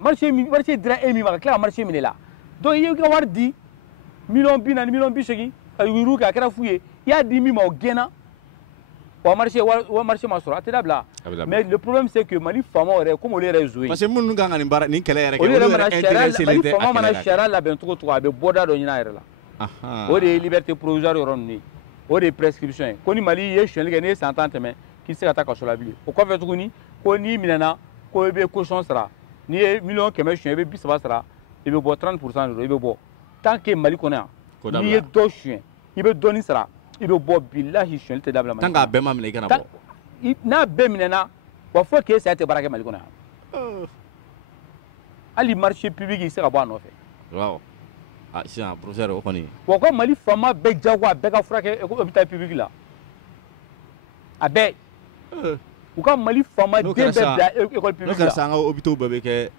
marché dira e min ma ka tila ka marché minɛ la donc i y'i ka wari di miliyɔn 40 miliyɔn 80 ka yugu kɛ a kɛra fu ye i y'a di min ma o gɛnna wa marché ma sɔrɔ a tɛ dabila mais le problème c'est que Mali faamaw yɛrɛ comme olu yɛrɛ ye zo ye parce que minnu kan ka nin baara nin kɛlɛ yɛrɛ kɛ olu yɛrɛ mana intéressé len tɛ faama mana sariya labɛn cogo cogo a bɛ bɔda dɔ ɲini a yɛrɛ la o de ye liberté provisoire yɔrɔ ninnu ye o de ye prescription ye ko ni Mali ye suɲɛli kɛ n'i ye san 10 tɛmɛ k'i tɛ se ka taa kaso la bilen o kɔfɛ tuguni ko n'i minɛna ko i bɛ caution sara n'i ye miliyɔn 100 suɲɛ i bɛ 30 sara i bɛ bɔ 30% de don i bɛ bɔ tant que Mali kɔnɔ yan n'i ye dɔ suɲɛ i bɛ dɔɔnin sara i bɛ bɔ bilahi suɲɛli tɛ dabila Mali tant que a bɛɛ ma minɛ i kana bɔ n'a bɛɛ minɛna wa fo k'e saya tɛ baara kɛ Mali kɔnɔ yan hali marché public i tɛ se ka bɔ a nɔfɛ sisan professeur o kɔni wa ko Mali faama bɛɛ jago a bɛɛ ka furakɛ hôpital public la a bɛɛ u ka Mali faama den bɛɛ bila école publique la n'o kɛra sisan an ka hôpitaux bɛɛ bɛ kɛ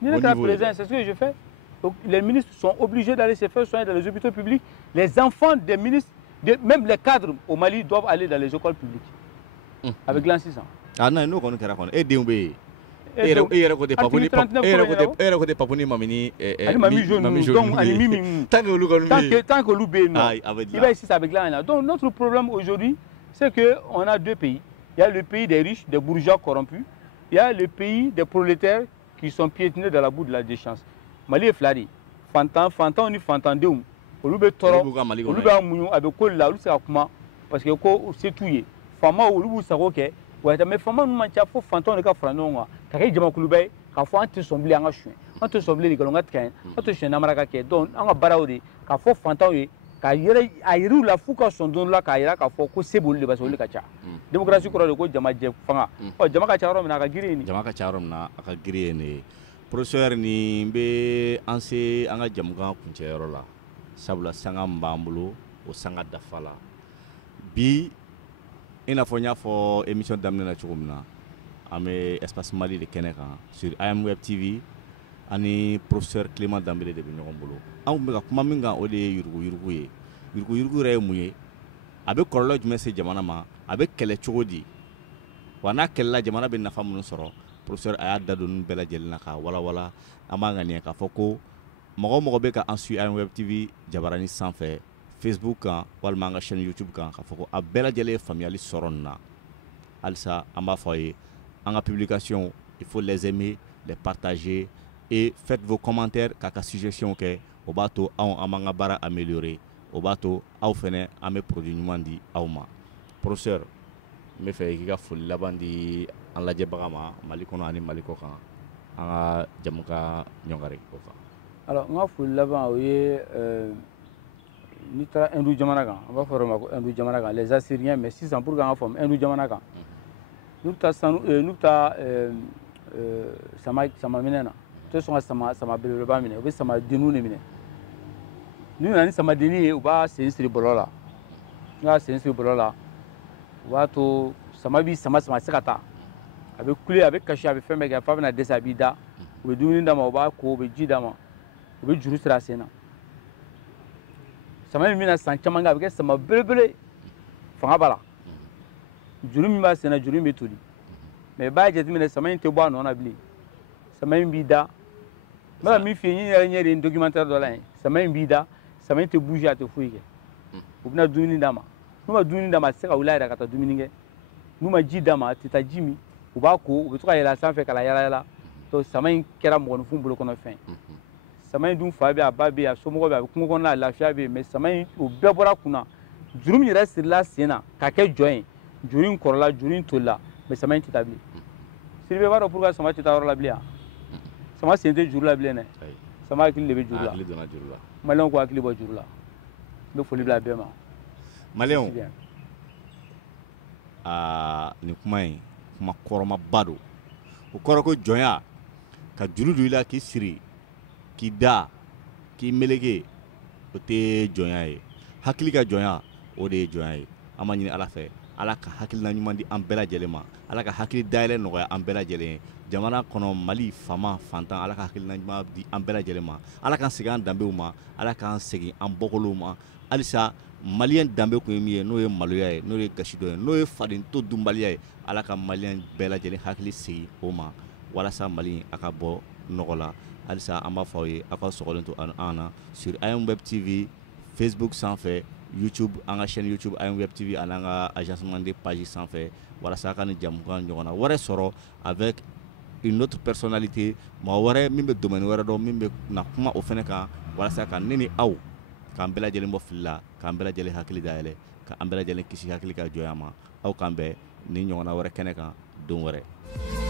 ni ne kɛra président c'est ce que je fais donc les ministres sont obligés d'aller se faire soigner dans les hôpitaux publics les enfants des ministres même les cadres au Mali doivent aller dans les écoles publiques avec l'an 600 non n'o kɔni kɛra kɔni e denw bɛ yen e yɛrɛ ko tɛ Papuni Mamini ani Mami Jaune donc ani Mimi tant que olu kɔni bɛ yen tant que olu bɛ yen non i b'a ye sisan a bɛ dilan yan donc notre problème aujourd'hui c'est que on a deux pays il y a le pays des riches des bourgeois corrompus il y a le pays des prolétaires qui sont piétinés dans la boue de la déchéance Mali ye fila de ye fantanw ni fantandenw olu bɛ tɔɔrɔ olu b'a muɲu a bɛ ko la olu tɛ se ka kuma parce que ko se t'u ye faamaw olu b'u sago kɛ wa mais faama ninnu man ca fo fantanw de ka fara ɲɔgɔn kan ka kɛ jamakuluba ye k'a fɔ an tɛ sɔn bilen an ka suɲɛ an tɛ sɔn bilen de nkalon ka tigɛ an tɛ suɲɛ namara ka kɛ donc an ka baara y'o de k'a fɔ fantanw ye a yiriw la f'u ka sɔn don dɔ la k'a yira k'a fɔ ko se b'olu de parce que olu de ka ca démocratie kɔrɔ de ko jamajɛ fanga jama ka ca yɔrɔ min na a ka girin ye nin jama ka ca yɔrɔ min na a ka girin ye nin ye professeur nin bɛ an se an ka jamukan kuncɛyɔrɔ la sabula sanga min b'an bolo o sanga dafa la bi i n'a fɔ n y'a fɔ émission daminɛ na cogo min na an bɛ espace Mali de kɛnɛ kan sur AM Web TV ani professeur Clément Danbele de bɛ ɲɔgɔn bolo anw bɛ ka kuma min kan o de ye yuruguyurugu ye yuruguyurugu yɛrɛ ye mun ye a bɛ kɔlɔlɔ jumɛn se jamana ma a bɛ kɛlɛ cogo di wa n'a kɛlɛla jamana bɛ nafa minnu sɔrɔ professeur a y'a da don ninnu bɛɛ lajɛlen na k'a walawala an b'a ŋaniya k'a fɔ ko mɔgɔ o mɔgɔ bɛ ka an suit AM Web TV Jabaranin sanfɛ Facebook kan walima an ka chaîne YouTube kan k'a fɔ ko a bɛɛ lajɛlen ye faamuyali sɔrɔ nin na halisa an b'a fɔ a ye an ka publication il faut les aimer les partager et faites vos commentaires k'a ka suggestion kɛ o b'a to anw an b'an ka baara améliorer o b'a to aw fɛnɛ an bɛ produit ɲuman di aw ma professeur n bɛ fɛ k'i ka foli laban di an lajɛbaga ma Mali kɔnɔ ani Mali kɔ kan an ka jamu ka ɲɔngari o kan alors n ka foli laban o ye n'i taara Hindu jamana kan an b'a fɔ o ma ko Hindu jamana kan les Assyriens mais sisan pour que an ka faamu Hindu jamana kan n'u bɛ taa sama minɛ na u tɛ sɔn ka sama belebeleba minɛ u bɛ sama denninw de minɛ n'u nana ni sama dennin ye u b'a sen siri bɔlɔ la n'u y'a sen siri bɔlɔ la u b'a to sama b'i sama a tɛ se ka taa a bɛ kule a bɛ kasi a bɛ fɛn bɛɛ kɛ f'a bɛna dɛsɛ a b'i da u bɛ dumuni d'a ma u b'a ko u bɛ ji d'a ma u bɛ juru siri a sen na sama min bɛna san caman kɛ a bɛ kɛ sama belebele fanga b'a la juru min b'a sen na juru in bɛ toli mais i b'a jateminɛ sama in tɛ bɔ a nɔ na bilen sama in b'i da n bɛ ka min f'i ye n yɛrɛ ɲɛ de ye documentaire dɔ la yen sama in b'i da sama in tɛ bouger a tɛ foyi kɛ u bɛna dumuni d'a ma n'u ma dumuni d'a ma a tɛ se ka wuli a yɛrɛ ka taa dumuni kɛ n'u ma ji d'a ma a tɛ taa ji min u b'a ko u bɛ to ka yɛlɛ a sanfɛ ka la yala yala donc sama in kɛra mɔgɔninfin bolo kɔnɔ fɛn sama in dun fa bɛ yen a ba bɛ yen a somɔgɔ bɛ yen a bɛ kungo kɔnɔ a lafiya bɛ yen mais sama in o bɛɛ bɔra a kun na juru min yɛrɛ sirila sen na ka kɛ jɔn ye juru in kɔrɔla juru in tolila mais sama in tɛ taa bilen Siribe b'a dɔn pourquoi sama tɛ taa yɔrɔ la bilen sama sen tɛ juru la bilen dɛ sama hakili de bɛ juru la maliyɛnw ko hakili bɔ juru la n bɛ foli bila a bɛɛ ma maliyɛnw nin kuma in kuma kɔrɔmaba don o kɔrɔ ko jɔnya ka juru don i la k'i siri k'i da k'i meleke o tɛ jɔnya ye hakili ka jɔnya o de ye jɔnya ye an b'a ɲini ala fɛ ala ka hakilina ɲuman di an bɛɛ lajɛlen ma ala ka hakili dayɛlɛ nɔgɔya an bɛɛ lajɛlen ye jamana kɔnɔ mali fama fantan ala ka hakilina ɲuman di an bɛɛ lajɛlen ma ala k'an segin an danbew ma ala k'an segin an bɔkolow ma halisa maliyɛn danbe kun ye min ye n'o ye maloya ye n'o ye gasidon ye n'o ye fadento dunbaliya ye ala ka maliyɛn bɛɛ lajɛlen hakili sigi o ma walasa mali a ka bɔ nɔgɔ la halisa an b'a fɔ aw ye aw ka sɔgɔlen to an na sur IM Web TV Facebook sanfɛ YouTube an ka chaîne YouTube IM Web TV ani an ka agencement de page sanfɛ walasa a ka ni jamukan ɲɔgɔnna wɛrɛ sɔrɔ avec une autre personnalité maa wɛrɛ min bɛ domaine wɛrɛ dɔn min bɛ na kuma o fɛnɛ kan walasa ka ne ni aw k'an bɛɛ lajɛlen bɔ fili la k'an bɛɛ lajɛlen hakili dayɛlɛ k'an bɛɛ lajɛlen kisi hakili ka jɔnya ma aw k'an bɛn ni ɲɔgɔnna wɛrɛ kɛnɛ kan don wɛrɛ